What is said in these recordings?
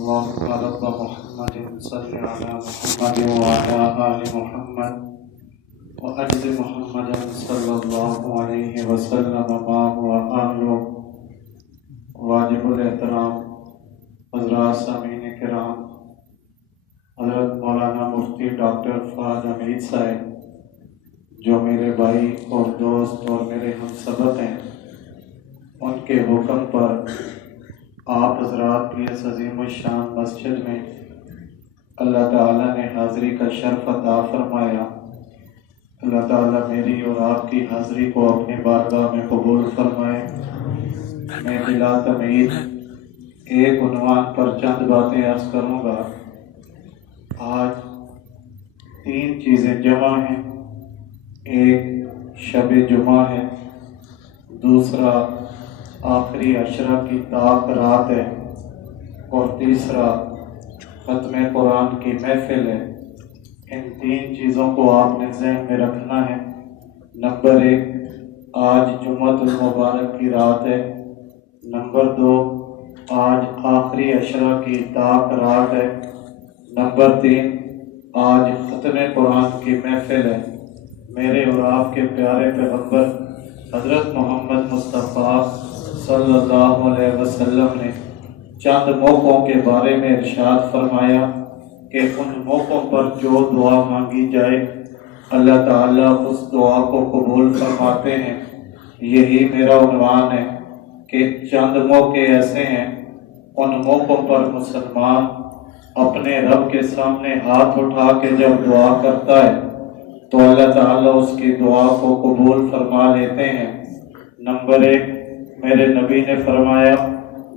اللهم رب محمد صل على محمد وعلى آل محمد وأجز محمد صلى الله عليه وسلم ما هو أهله. واجب الاحترام حضرات سامعین کرام، حضرت مولانا مفتی ڈاکٹر فہد حمید صاحب جو میرے بھائی اور دوست اور میرے ہم سبق ہیں، ان کے حکم پر آپ حضرات کی اس عظیم الشان مسجد میں اللہ تعالیٰ نے حاضری کا شرف عطا فرمایا. اللہ تعالیٰ میری اور آپ کی حاضری کو اپنی بارگاہ میں قبول فرمائے. میں بلا تمہید ایک عنوان پر چند باتیں عرض کروں گا. آج 3 چیزیں جمع ہیں. ایک شب جمعہ ہے، دوسرا آخری عشرہ کی طاق رات ہے، اور تیسرا ختم قرآن کی محفل ہے. ان 3 چیزوں کو آپ نے ذہن میں رکھنا ہے. نمبر 1، آج جمعۃ المبارک کی رات ہے. نمبر 2، آج آخری عشرہ کی طاق رات ہے. نمبر 3، آج ختم قرآن کی محفل ہے. میرے اور آپ کے پیارے پیغمبر حضرت محمد مصطفیٰ صلی اللہ علیہ وسلم نے چند موقعوں کے بارے میں ارشاد فرمایا کہ ان موقعوں پر جو دعا مانگی جائے اللہ تعالیٰ اس دعا کو قبول فرماتے ہیں. یہی میرا عنوان ہے کہ چند موقع ایسے ہیں، ان موقعوں پر مسلمان اپنے رب کے سامنے ہاتھ اٹھا کے جب دعا کرتا ہے تو اللہ تعالیٰ اس کی دعا کو قبول فرما لیتے ہیں. نمبر 1، میرے نبی نے فرمایا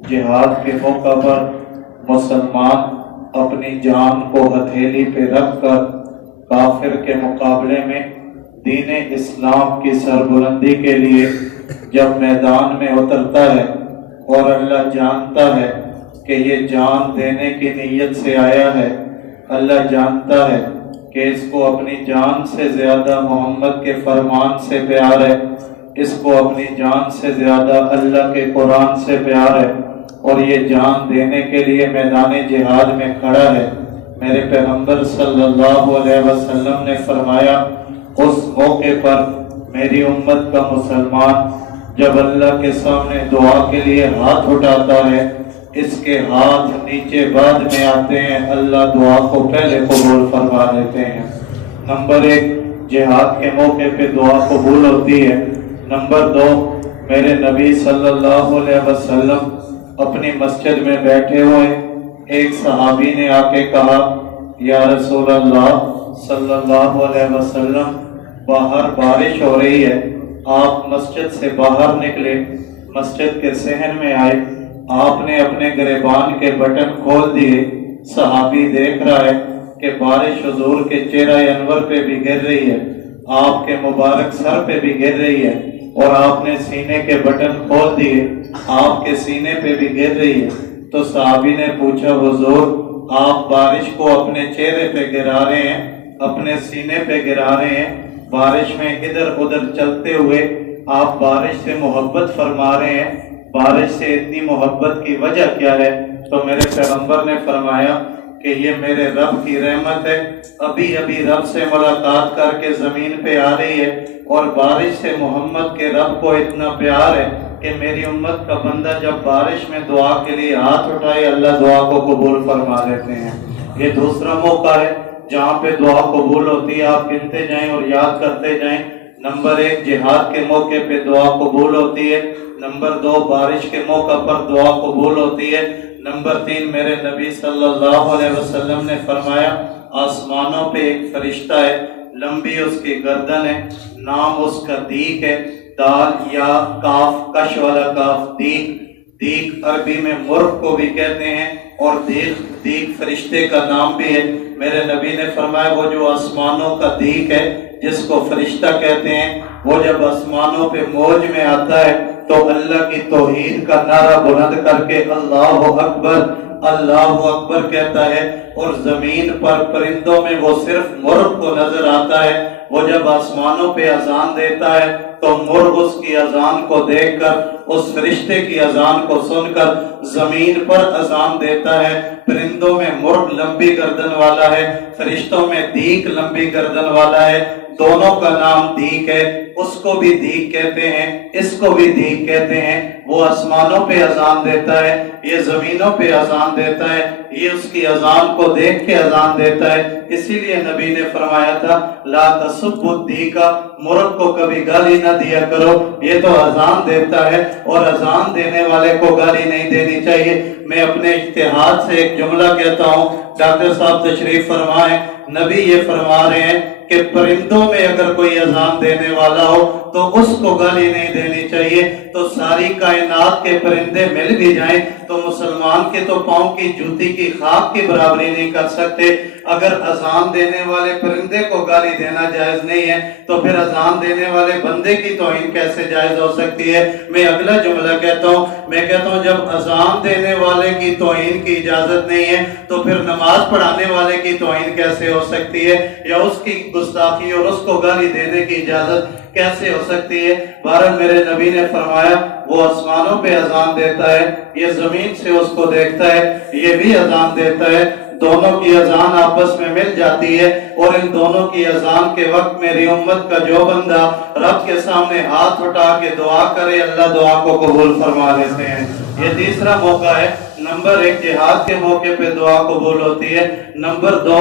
جہاد کے موقع پر مسلمان اپنی جان کو ہتھیلی پہ رکھ کر کافر کے مقابلے میں دین اسلام کی سربلندی کے لیے جب میدان میں اترتا ہے اور اللہ جانتا ہے کہ یہ جان دینے کی نیت سے آیا ہے، اللہ جانتا ہے کہ اس کو اپنی جان سے زیادہ محمد کے فرمان سے پیار ہے، اس کو اپنی جان سے زیادہ اللہ کے قرآن سے پیار ہے، اور یہ جان دینے کے لیے میدان جہاد میں کھڑا ہے. میرے پیغمبر صلی اللہ علیہ وسلم نے فرمایا اس موقع پر میری امت کا مسلمان جب اللہ کے سامنے دعا کے لیے ہاتھ اٹھاتا ہے، اس کے ہاتھ نیچے بعد میں آتے ہیں، اللہ دعا کو پہلے قبول فرما لیتے ہیں. نمبر 1، جہاد کے موقع پہ دعا قبول ہوتی ہے. نمبر 2، میرے نبی صلی اللہ علیہ وسلم اپنی مسجد میں بیٹھے ہوئے، ایک صحابی نے آ کے کہا یا رسول اللہ صلی اللہ علیہ وسلم باہر بارش ہو رہی ہے، آپ مسجد سے باہر نکلے، مسجد کے صحن میں آئے، آپ نے اپنے گریبان کے بٹن کھول دیے. صحابی دیکھ رہا ہے کہ بارش حضور کے چہرہ انور پہ بھی گر رہی ہے، آپ کے مبارک سر پہ بھی گر رہی ہے، اور آپ نے سینے کے بٹن کھول دیے، آپ کے سینے پہ بھی گر رہی ہے. تو صحابی نے پوچھا حضور آپ بارش کو اپنے چہرے پہ گرا رہے ہیں، اپنے سینے پہ گرا رہے ہیں، بارش میں ادھر ادھر چلتے ہوئے آپ بارش سے محبت فرما رہے ہیں، بارش سے اتنی محبت کی وجہ کیا ہے؟ تو میرے پیغمبر نے فرمایا کہ یہ میرے رب کی رحمت ہے، ابھی ابھی رب سے ملاقات کر کے زمین پہ آ رہی ہے، اور بارش سے محمد کے رب کو اتنا پیار ہے کہ میری امت کا بندہ جب بارش میں دعا کے لیے ہاتھ اٹھائے اللہ دعا کو قبول فرما لیتے ہیں. یہ دوسرا موقع ہے جہاں پہ دعا قبول ہوتی ہے، آپ گنتے جائیں اور یاد کرتے جائیں. نمبر 1، جہاد کے موقع پہ دعا قبول ہوتی ہے. نمبر 2، بارش کے موقع پر دعا قبول ہوتی ہے. نمبر 3، میرے نبی صلی اللہ علیہ وسلم نے فرمایا آسمانوں پہ ایک فرشتہ ہے، لمبی اس کی گردن ہے، نام اس کا دیک ہے، دال یا کاف کش والا کاف، دیک. دیک عربی میں مرغ کو بھی کہتے ہیں، اور دیک فرشتے کا نام بھی ہے. میرے نبی نے فرمایا وہ جو آسمانوں کا دیک ہے جس کو فرشتہ کہتے ہیں، وہ جب آسمانوں پہ موج میں آتا ہے تو اللہ کی توحید کا نعرہ بلند کر کے اللہ اکبر اللہ اکبر کہتا ہے، اور زمین پر پرندوں میں وہ صرف مرغ کو نظر آتا ہے۔ وہ جب آسمانوں پہ اذان دیتا ہے تو مرغ اس کی اذان کو دیکھ کر، اس فرشتے کی اذان کو سن کر زمین پر اذان دیتا ہے۔ پرندوں میں مرغ لمبی گردن والا ہے، فرشتوں میں دیگ لمبی گردن والا ہے، دونوں کا نام دیگ ہے، اس کو بھی دیگ کہتے ہیں، اس کو بھی دیگ کہتے ہیں۔ وہ آسمانوں پہ اذان دیتا ہے، یہ زمینوں پہ اذان دیتا ہے، یہ اس کی اذان کو دیکھ کے اذان دیتا ہے۔ اسی لیے نبی نے فرمایا تھا لا تسبوا الدیگ، مرغ کو کبھی گالی نہ دیا کرو، یہ تو اذان دیتا ہے اور اذان دینے والے کو گالی نہیں دینی چاہیے۔ میں اپنے اجتہاد سے ایک جملہ کہتا ہوں، ڈاکٹر صاحب تشریف فرمائیں، نبی یہ فرما رہے ہیں کہ پرندوں میں اگر کوئی اذان دینے والا ہو تو اس کو گالی نہیں دینی چاہیے۔ تو ساری کائنات کے پرندے مل بھی جائیں تو مسلمان کے تو پاؤں کی جوتی کی خاک کی برابری نہیں کر سکتے۔ اگر اذان دینے والے پرندے کو گالی دینا جائز نہیں ہے تو پھر اذان دینے والے بندے کی توہین کیسے جائز ہو سکتی ہے؟ میں اگلا جملہ کہتا ہوں، میں کہتا ہوں جب اذان دینے والے کی توہین کی اجازت نہیں ہے تو پھر نماز پڑھانے والے کی توہین کیسے ہو سکتی ہے، یا اس کی گستاخی اور اس کو گالی دینے کی اجازت کیسے ہو سکتی ہے؟ بہرحال میرے نبی نے فرمایا وہ آسمانوں پہ اذان دیتا ہے، یہ زمین سے اس کو دیکھتا ہے، یہ بھی اذان دیتا ہے، دونوں کی اذان آپس میں مل جاتی ہے، اور ان دونوں کی اذان کے وقت میری امت کا جو بندہ رب کے سامنے ہاتھ اٹھا کے دعا کرے اللہ دعا کو قبول فرما لیتے ہیں۔ یہ تیسرا موقع ہے۔ نمبر ایک جہاد کے موقع پہ دعا قبول ہوتی ہے۔ نمبر دو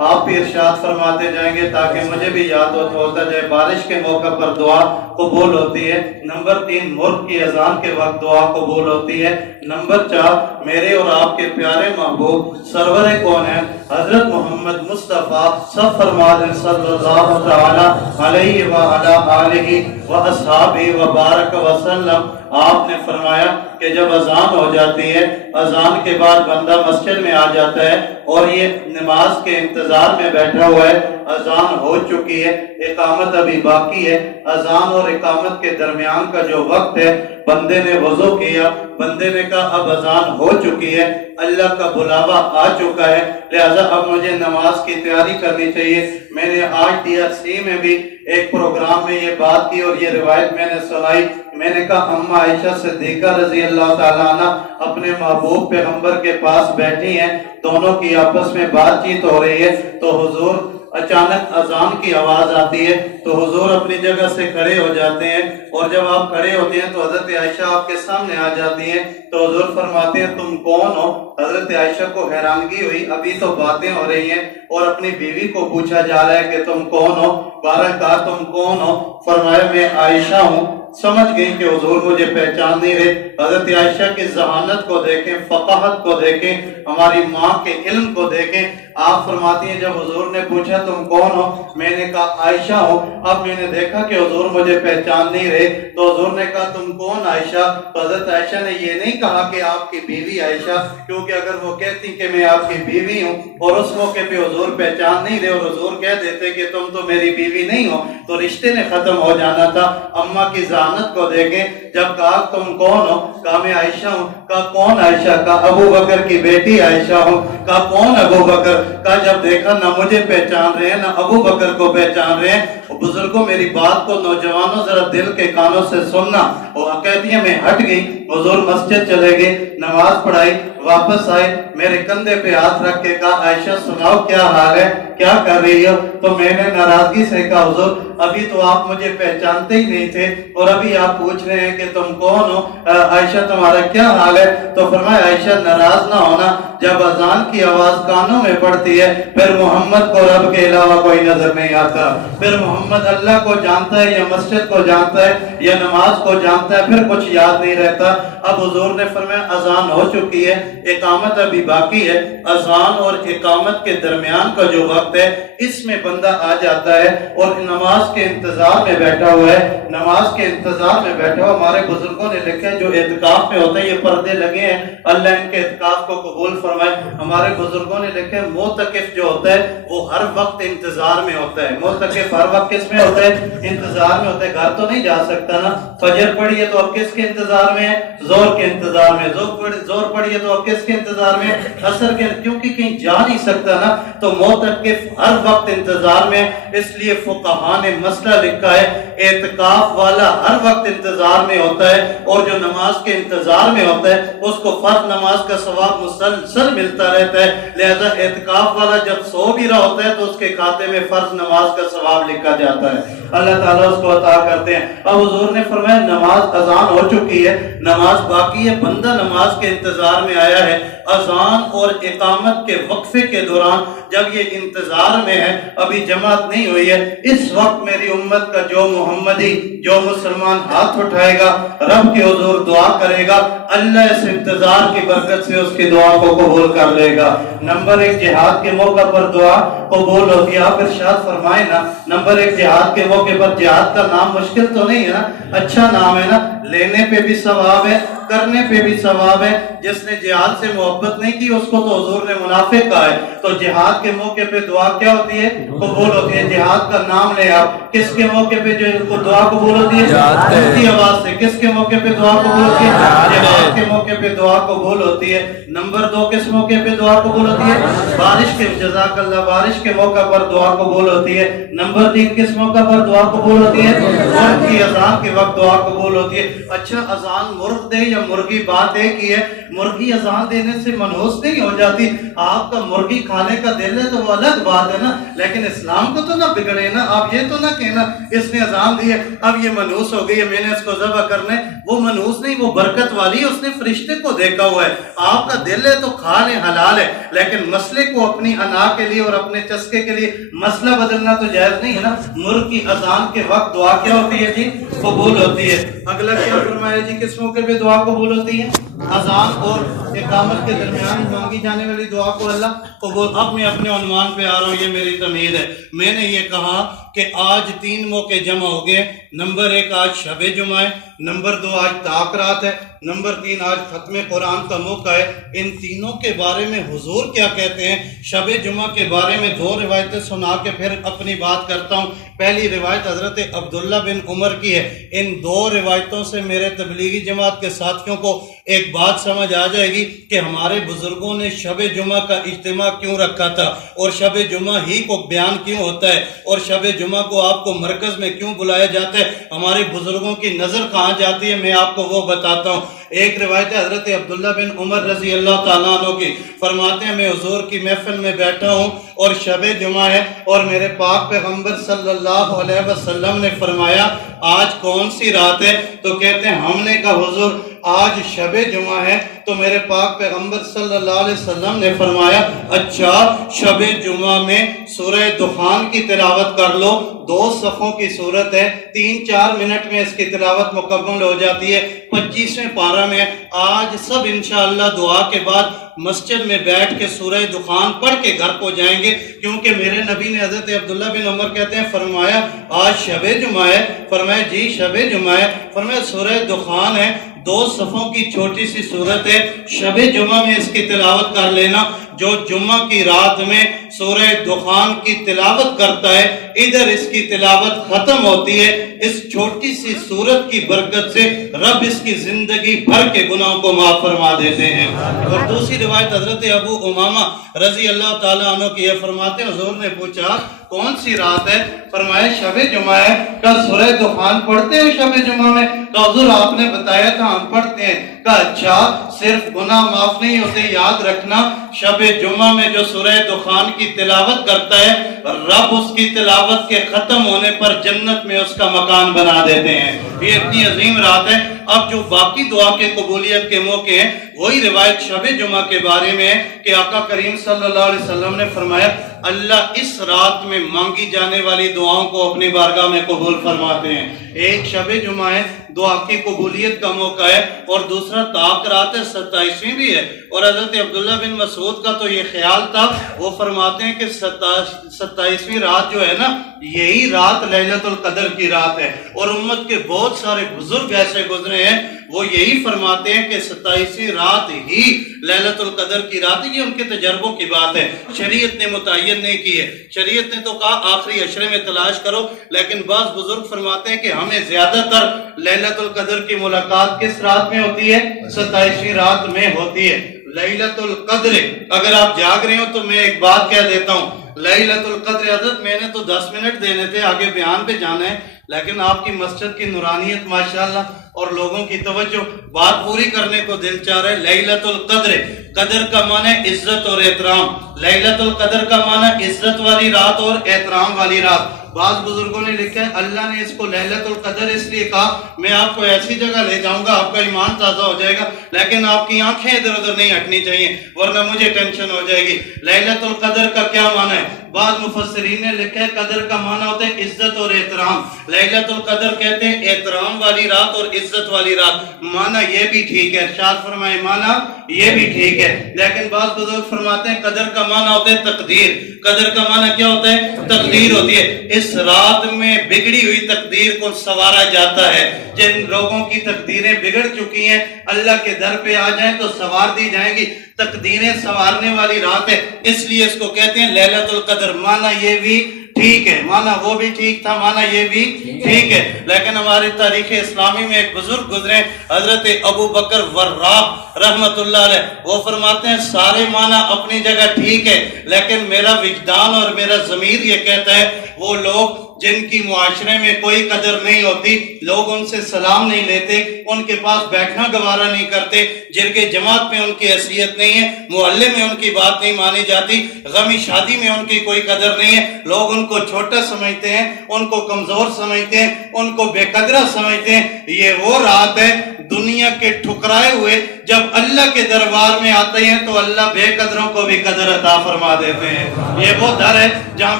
آپ بھی ارشاد فرماتے جائیں گے تاکہ مجھے بھی یاد ہوتا جائے، بارش کے موقع پر دعا قبول ہوتی ہے۔ نمبر تین مرغ کی اذان کے وقت دعا قبول ہوتی ہے۔ نمبر چار میرے اور آپ کے پیارے محبوب سرور کون ہے حضرت محمد مصطفیٰ سب فرما دیں صلی اللہ تعالی علیہ وعلی آلہ واصحابہ وبارک وسلم۔ آپ نے فرمایا کہ جب اذان ہو جاتی ہے، اذان کے بعد بندہ مسجد میں آ جاتا ہے اور یہ نماز کے انتظار میں بیٹھا ہوا ہے، اذان ہو چکی ہے، اقامت ابھی باقی ہے۔ اذان اور اقامت کے درمیان کا جو وقت ہے، بندے نے وضو کیا، بندے نے کہا اب اذان ہو چکی ہے، اللہ کا بلاوا آ چکا ہے، لہذا اب مجھے نماز کی تیاری کرنی چاہیے۔ میں نے آج DRC میں بھی ایک پروگرام میں یہ بات کی اور یہ روایت میں نے سنائی۔ میں نے کہا اماں عائشہ صدیقہ رضی اللہ تعالیٰ عنہ اپنے محبوب پیغمبر کے پاس بیٹھی ہیں، دونوں کی آپس میں بات چیت ہو رہی ہے، تو حضور اچانک اذان کی آواز آتی ہے تو حضور اپنی جگہ سے کھڑے ہو جاتے ہیں، اور جب آپ کھڑے ہوتے ہیں تو حضرت عائشہ آپ کے سامنے آ جاتی ہیں، تو حضور فرماتے ہیں تم کون ہو؟ حضرت عائشہ کو حیرانگی ہوئی، ابھی تو باتیں ہو رہی ہیں اور اپنی بیوی کو پوچھا جا رہا ہے کہ تم کون ہو؟ بارہ کہا تم کون ہو؟ فرمایا میں عائشہ ہوں۔ سمجھ گئی کہ حضور مجھے پہچان نہیں رہے۔ حضرت عائشہ کی ذہانت کو دیکھیں، فقاہت کو دیکھیں، ہماری ماں کے علم کو دیکھیں۔ آپ فرماتی ہیں جب حضور نے پوچھا تم کون ہو، میں نے کہا عائشہ ہوں۔ اب میں نے دیکھا کہ حضور مجھے پہچان نہیں رہے تو حضور نے کہا تم کون عائشہ؟ تو حضرت عائشہ نے یہ نہیں کہا کہ آپ کی بیوی عائشہ، کیونکہ اگر وہ کہتی کہ میں آپ کی بیوی ہوں اور اس موقع پہ حضور پہچان نہیں رہے اور حضور کہہ دیتے کہ تم تو میری بیوی نہیں ہو تو رشتے نے ختم ہو جانا تھا۔ اماں کی ذہانت کو دیکھیں، جب کہا تم کون ہو، کہا میں عائشہ ہوں۔ کہا کون عائشہ؟ کہا ابو بکر کی بیٹی عائشہ ہوں۔ کہا کون ابو بکر؟ کہا جب دیکھا نہ مجھے پہچان رہے ہیں نہ ابو بکر کو پہچان رہے ہیں۔ بزرگوں میری بات کو نوجوانوں ذرا دل کے کانوں سے سننا۔ وہ کہتی ہیں میں ہٹ گئی، حضور مسجد چلے گئے، نماز پڑھائی، واپس آئے، میرے کندھے پہ ہاتھ رکھ کے کہا عائشہ سناؤ کیا حال ہے، کیا کر رہی ہو؟ تو میں نے ناراضگی سے کہا حضور ابھی تو آپ مجھے پہچانتے ہی نہیں تھے اور ابھی آپ پوچھ رہے ہیں کہ تم کون ہو، عائشہ تمہارا کیا حال ہے؟ تو فرمایا عائشہ ناراض نہ ہونا، جب اذان کی آواز کانوں میں پڑتی ہے پھر محمد کو رب کے علاوہ کوئی نظر نہیں آتا، پھر محمد اللہ کو جانتا ہے یا مسجد کو جانتا ہے یا نماز کو جانتا ہے، پھر کچھ یاد نہیں رہتا۔ اب حضور نے فرمایا اذان ہو چکی ہے، اقامت ابھی باقی ہے۔ اذان اور اقامت کے درمیان کا جو وقت ہے اس میں بندہ آ جاتا ہے اور نماز کے انتظار میں بیٹھا ہوا ہے، نماز کے انتظار میں بیٹھا ہوا۔ ہمارے بزرگوں نے لکھا ہے جو اعتکاف میں ہوتا ہے، یہ پردے لگے ہیں، اللہ ان کے اعتکاف کو قبول فرمائے۔ ہمارے بزرگوں نے لکھا ہے معتکف جو ہوتا ہے وہ ہر وقت انتظار میں ہوتا ہے۔ معتکف ہر وقت کس میں ہوتا ہے؟ انتظار میں ہوتا ہے، گھر تو نہیں جا سکتا نا۔ فجر پڑھی ہے تو اب کس کے انتظار میں ہے؟ زور کے انتظار میں۔ زور پڑھی ہے تو اب وقت کس کے انتظار میں؟ اثر کے، کیونکہ کہیں جا نہیں سکتا نا، تو معتکف ہر وقت انتظار میں. اس لیے فقہاء نے مسئلہ لکھا ہے اعتکاف والا ہر وقت انتظار میں ہوتا ہے، اور جو نماز کے انتظار میں ہوتا ہے اس کو فرض نماز کا ثواب مسلسل ملتا رہتا ہے. لہذا اعتکاف والا جب سو بھی رہا ہوتا ہے تو اس کے کھاتے میں فرض نماز کا ثواب لکھا جاتا ہے. اللہ تعالیٰ اس کو عطا کرتے ہیں. اب حضور نے فرمایا نماز اذان ہو چکی ہے، نماز باقی ہے، بندہ نماز کے انتظار میں آیا ہے. اذان اور اقامت کے وقفے کے دوران جب یہ انتظار میں ہے، ابھی جماعت نہیں ہوئی ہے، اس وقت میری امت کا جو محمدی، جو مسلمان ہاتھ اٹھائے گا، رب کے حضور دعا کرے گا، اللہ اس انتظار کی برکت سے اس کی دعا کو قبول کر لے گا. نمبر ایک، جہاد کے موقع پر دعا قبول ہوتی ہے. آپ ارشاد فرمائیں نا، نمبر ایک، جہاد کے موقع پر. جہاد کا نام مشکل تو نہیں ہے نا، اچھا نام ہے نا، لینے پہ بھی ثواب ہے، کرنے پہ بھی ثواب ہے. جس نے جہاد سے محبت نہیں کی اس کو تو حضور نے منافق کہا ہے. تو جہاد کے موقع پہ دعا کیا ہوتی ہے؟ قبول ہوتی ہے. جہاد کا نام لے آپ، کس کے موقع پہ جو دعا قبول ہوتی ہے؟ اس کی آواز سے. کس کے موقع پہ دعا قبول ہوتی ہے؟ جہاد کے موقع پہ دعا قبول ہوتی ہے. نمبر دو، کس موقع پہ دعا قبول ہوتی ہے؟ بارش کے، جزاک اللہ، بارش کے موقع پر دعا قبول ہوتی ہے. نمبر تین، کس موقع پر دعا قبول ہوتی ہے؟ مرغ کی اذان کے وقت دعا قبول ہوتی ہے. اچھا، اذان مرغ دے یا مرغی، بات ایک ہی ہے. مرغی اذان دینے سے منحوس نہیں ہو جاتی. آپ کا مرغی کھانے کا دل ہے تو وہ الگ بات ہے نا، لیکن اسلام کو تو نہ بگڑے نا. آپ یہ تو نہ کہنا اس نے اذان دی ہے اب یہ منحوس ہو گئی ہے، میں نے اس کو ذبح کرنا ہے. وہ منحوس نہیں، وہ برکت والی ہے، اس نے فرشتے کو دیکھا ہوا ہے. آپ کا دل ہے تو کھا لیں، حلال ہے، لیکن مسئلے کو اپنی انا کے لیے اور اپنے چسکے کے لیے مسئلہ بدلنا تو جائز نہیں ہے نا. مرغ کی اذان کے وقت دعا کیا ہوتی ہے جی؟ قبول ہوتی ہے. اگلا کیا فرمایا جی؟ کس موقع پہ دعا قبول ہوتی ہے؟ اذان اور اقامت کے درمیان مانگی جانے والی دعا کو اللہ قبول. اب میں اپنے عنوان پہ آ رہا ہوں، یہ میری تمہید ہے. میں نے یہ کہا کہ آج 3 موقع جمع ہو گئے. نمبر 1، آج شب جمعہ ہے. نمبر 2، آج طاق رات ہے. نمبر 3، آج ختم قرآن کا موقع ہے. ان تینوں کے بارے میں حضور کیا کہتے ہیں؟ شب جمعہ کے بارے میں 2 روایتیں سنا کے پھر اپنی بات کرتا ہوں. پہلی روایت حضرت عبداللہ بن عمر کی ہے. ان 2 روایتوں سے میرے تبلیغی جماعت کے ساتھیوں کو ایک بات سمجھ آ جائے گی کہ ہمارے بزرگوں نے شب جمعہ کا اجتماع کیوں رکھا تھا، اور شب جمعہ ہی کو بیان کیوں ہوتا ہے، اور شب جمعہ کو آپ کو مرکز میں کیوں بلایا جاتا ہے. ہمارے بزرگوں کی نظر کہاں جاتی ہے، میں آپ کو وہ بتاتا ہوں. ایک روایت حضرت عبداللہ بن عمر رضی اللہ تعالیٰ عنہ کی، فرماتے ہیں میں حضور کی محفل میں بیٹھا ہوں اور شب جمعہ ہے، اور میرے پاک پیغمبر صلی اللہ علیہ وسلم نے فرمایا آج کون سی رات ہے؟ تو کہتے ہیں ہم نے کہا حضور آج شب جمعہ ہے. تو میرے پاک پیغمبر صلی اللہ علیہ وسلم نے فرمایا اچھا، شب جمعہ میں سورہ دخان کی تلاوت کر لو. 2 صفوں کی صورت ہے، 3-4 منٹ میں اس کی تلاوت مکمل ہو جاتی ہے. 25ویں پارہ میں آج سب انشاءاللہ دعا کے بعد مسجد میں بیٹھ کے سورہ دخان پڑھ کے گھر کو جائیں گے، کیونکہ میرے نبی نے حضرت عبداللہ بن عمر کہتے ہیں فرمایا آج شب جمعہ ہے. فرمایا جی شب جمعہ ہے. فرمایا سورہ دخان ہے، 2 صفوں کی چھوٹی سی صورت ہے، شب جمعہ میں اس کی تلاوت کر لینا. جو جمعہ کی رات میں سورہ دخان کی تلاوت کرتا ہے، ادھر اس کی تلاوت ختم ہوتی ہے. اس چھوٹی سی صورت کی برکت سے رب اس کی زندگی بھر کے گناہوں کو معاف فرما دیتے ہیں. اور دوسری روایت حضرت ابو امامہ رضی اللہ تعالیٰ عنہ کی، یہ فرماتے ہیں حضور نے پوچھا کون سی رات ہے؟ فرمایا شب جمعہ ہے. کہا سورہ دخان پڑھتے ہو شب جمعہ میں؟ کہا حضور آپ نے بتایا تھا ہم پڑھتے ہیں. کہا اچھا، صرف گناہ معاف نہیں ہوتے، یاد رکھنا شب جمعہ میں جو سورہ دخان کی تلاوت کرتا ہے رب اس کی تلاوت کے ختم ہونے پر جنت میں اس کا مکان بنا دیتے ہیں. یہ اتنی عظیم رات ہے. اب جو باقی دعا کے قبولیت کے موقع ہیں وہی روایت شب جمعہ کے بارے میں ہے کہ آقا کریم صلی اللہ علیہ وسلم نے فرمایا اللہ اس رات میں مانگی جانے والی دعاؤں کو اپنی بارگاہ میں قبول فرماتے ہیں. ایک شب جمعہ ہے، دعا کی قبولیت کا موقع ہے، اور دوسرا طاق رات ہے، 27ویں بھی ہے. اور حضرت عبداللہ بن مسعود کا تو یہ خیال تھا، وہ فرماتے ہیں کہ 27ویں رات جو ہے نا یہی رات لیلۃ القدر کی رات ہے. اور امت کے بہت سارے بزرگ ایسے گزرے ہیں وہ یہی فرماتے ہیں کہ 27ویں رات ہی لیلۃ القدر کی رات ہے. یہ ان کے تجربوں کی بات ہے، شریعت نے متعین نہیں کی ہے. شریعت نے تو کہا آخری عشرے میں تلاش کرو، لیکن بعض بزرگ فرماتے ہیں کہ ہمیں زیادہ تر لیلۃ القدر کی ملاقات کس رات میں ہوتی ہے؟ 27ویں رات میں ہوتی ہے. لیلۃ القدر اگر آپ جاگ رہے ہو تو میں ایک بات کہہ دیتا ہوں، لیلۃ القدر حضرت میں نے تو 10 منٹ دینے تھے، آگے بیان پہ جانا ہے، لیکن آپ کی مسجد کی نورانیت ماشاءاللہ اور لوگوں کی توجہ بات پوری کرنے کو دل چاہ رہا ہے۔ لیلۃ القدر، قدر کا معنی عزت اور احترام، لیلۃ القدر کا معنی عزت والی رات اور احترام والی رات۔ بعض بزرگوں نے لکھا ہے اللہ نے اس کو لیلۃ القدر اس لیے کہا، میں آپ کو ایسی جگہ لے جاؤں گا آپ کا ایمان تازہ ہو جائے گا، لیکن آپ کی آنکھیں ادھر ادھر نہیں ہٹنی چاہیے ورنہ مجھے ٹینشن ہو جائے گی۔ لیلۃ القدر کا کیا معنی ہے؟ بعض مفسرین نے لکھا ہے قدر کا معنی ہوتا ہے عزت اور احترام، لیلۃ القدر کہتے ہیں احترام والی رات اور عزت والی رات۔ معنی یہ بھی ٹھیک ہے، ارشاد فرمائے معنی یہ بھی ٹھیک ہے، لیکن بعض بزرگ فرماتے ہیں قدر کا معنی ہوتا ہے تقدیر۔ قدر کا معنی کیا ہوتا ہے؟ تقدیر ہوتی ہے۔ اس رات میں بگڑی ہوئی تقدیر کو سنوارا جاتا ہے۔ جن لوگوں کی تقدیریں بگڑ چکی ہیں اللہ کے در پہ آ جائیں تو سنوار دی جائیں گی، تقدیریں سنوارنے والی رات ہے، اس لیے اس کو کہتے ہیں لیلۃ القدر۔ معنی یہ بھی ٹھیک ہے، معنی وہ بھی ٹھیک تھا، معنی یہ بھی ٹھیک ہے، لیکن ہماری تاریخ اسلامی میں ایک بزرگ گزرے حضرت ابو بکر وراق رحمت اللہ علیہ، وہ فرماتے ہیں سارے معنی اپنی جگہ ٹھیک ہے، لیکن میرا وجدان اور میرا ضمیر یہ کہتا ہے وہ لوگ جن کی معاشرے میں کوئی قدر نہیں ہوتی، لوگ ان سے سلام نہیں لیتے، ان کے پاس بیٹھنا گوارا نہیں کرتے، جن کے جماعت میں ان کی حیثیت نہیں ہے، محلے میں ان کی بات نہیں مانی جاتی، غمی شادی میں ان کی کوئی قدر نہیں ہے، لوگ ان کو چھوٹا سمجھتے ہیں، ان کو کمزور سمجھتے ہیں، ان کو بے قدرہ سمجھتے ہیں۔ یہ وہ رات ہے دنیا کے ٹھکرائے ہوئے جب اللہ کے دربار میں آتے ہیں تو اللہ بے قدروں کو بھی قدر عطا فرما دیتے ہیں۔ یہ وہ در ہے جہاں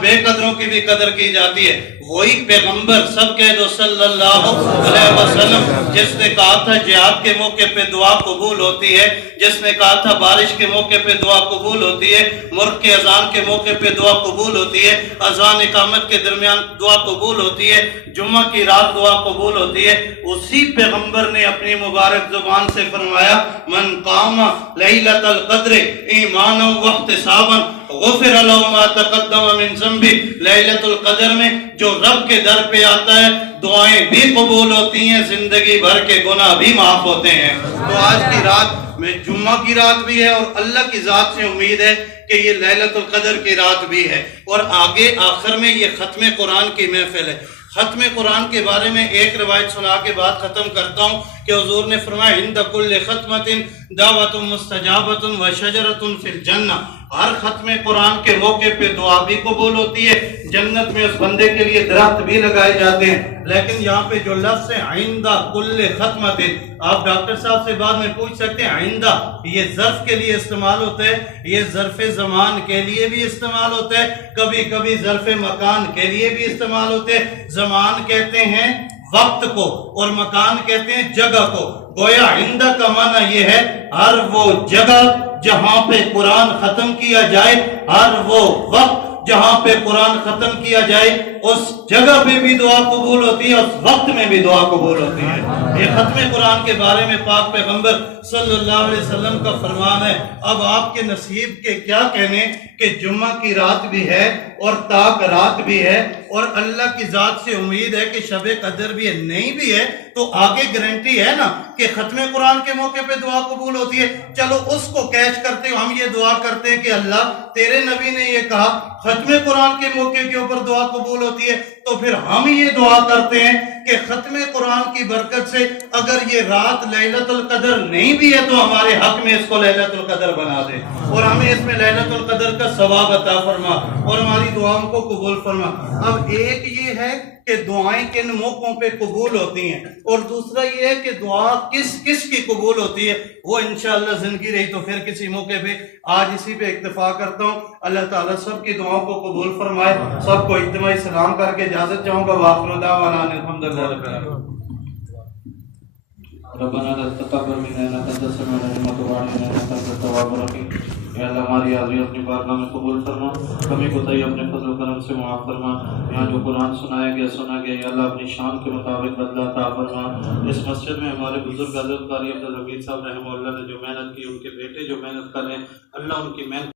بے قدروں کی بھی قدر کی جاتی ہے۔ وہی پیغمبر سب کہہ دو صلی اللہ علیہ وسلم جس نے کہا تھا جہاد کے موقع پہ دعا قبول ہوتی ہے، جس نے کہا تھا بارش کے موقع پہ دعا قبول ہوتی ہے، مرغ کے اذان کے موقع پہ دعا قبول ہوتی ہے، اذان اقامت کے درمیان دعا قبول ہوتی ہے، جمعہ کی رات دعا قبول ہوتی ہے، اسی پیغمبر نے اپنی مبارک زبان سے فرمایا من قام لیلۃ القدر ایمانا واحتسابا غفر له ما تقدم من ذنبه۔ لیلۃ القدر میں جو رب کے در پہ آتا ہے دعائیں بھی قبول ہوتی ہیں، زندگی بھر کے گناہ بھی معاف ہوتے ہیں۔ تو آج کی رات میں جمعہ کی رات بھی ہے اور اللہ کی ذات سے امید ہے کہ یہ لیلۃ القدر کی رات بھی ہے، اور آگے آخر میں یہ ختم قرآن کی محفل ہے۔ ختم قرآن کے بارے میں ایک روایت سنا کے بعد ختم کرتا ہوں کہ حضور نے فرمایا عند کل ختمۃ دعوۃ مستجابۃ وشجرۃ فی الجنہ۔ ہر ختم قرآن کے موقع پہ دعا بھی قبول ہوتی ہے، جنت میں اس بندے کے لیے درخت بھی لگائے جاتے ہیں، لیکن یہاں پہ جو لفظ ہے عند کل ختمۃ، آپ ڈاکٹر صاحب سے بعد میں پوچھ سکتے ہیں عند یہ ظرف کے لیے استعمال ہوتا ہے، یہ ظرف زمان کے لیے بھی استعمال ہوتا ہے، کبھی کبھی ظرف مکان کے لیے بھی استعمال ہوتے ہیں۔ زمان کہتے ہیں وقت کو اور مکان کہتے ہیں جگہ کو۔ گویا عند کا معنی یہ ہے ہر وہ جگہ جہاں پہ قرآن ختم کیا جائے، ہر وہ وقت جہاں پہ قرآن ختم کیا جائے اس جگہ پہ بھی دعا قبول ہوتی ہے، اس وقت میں بھی دعا قبول ہوتی ہے۔ یہ ختم قرآن کے بارے میں پاک پیغمبر صلی اللہ علیہ وسلم کا فرمان ہے۔ اب آپ کے نصیب کے کیا کہنے کہ جمعہ کی رات بھی ہے اور تاک رات بھی ہے، اور اللہ کی ذات سے امید ہے کہ شب قدر بھی ہے، نہیں بھی ہے تو آگے گارنٹی ہے نا کہ ختم قرآن کے موقع پہ دعا قبول ہوتی ہے۔ چلو اس کو کیچ کرتے ہیں، ہم یہ دعا کرتے ہیں کہ اللہ تیرے نبی نے یہ کہا ختم قرآن کے موقع کے اوپر دعا قبول ہوتی ہے، تو پھر ہم یہ دعا کرتے ہیں کہ ختم قرآن کی برکت سے اگر یہ رات لیلۃ القدر نہیں بھی ہے تو ہمارے حق میں اس کو لیلۃ القدر بنا دے، اور ہمیں اس میں لیلۃ القدر کا ثواب عطا فرما اور ہماری دعاؤں کو قبول فرما۔ اب ایک یہ ہے کہ دعائیں کن موقعوں پہ قبول ہوتی ہیں، اور دوسرا یہ ہے کہ دعا کس کس کی قبول ہوتی ہے، وہ انشاءاللہ زندگی رہی تو پھر کسی موقع پہ، آج اسی پہ اکتفا کرتا ہوں۔ اللہ تعالیٰ سب کی دعاؤں کو قبول فرمائے۔ سب کو اجتماعی سلام کر کے اجازت چاہوں گا۔ وآخر دعوانا ان الحمدللہ رب العالمین۔ ربنا لا تقبل منا انك انت السميع العليم وتب علينا انك انت التواب الرحيم۔ یا اللہ ہماری حاضری اپنی بارگاہ میں قبول فرما، کمی کوتاہی اپنے فضل و کرم سے معاف فرما۔ یہاں جو قرآن سنایا گیا سنا گیا، یا اللہ اپنی شان کے مطابق بدلہ عطا فرما۔ اس مسجد میں ہمارے بزرگ حضرت قاری عبدالحمید صاحب رحمہ اللہ نے جو محنت کی، ان کے بیٹے جو محنت کر رہے ہیں، اللہ ان کی محنت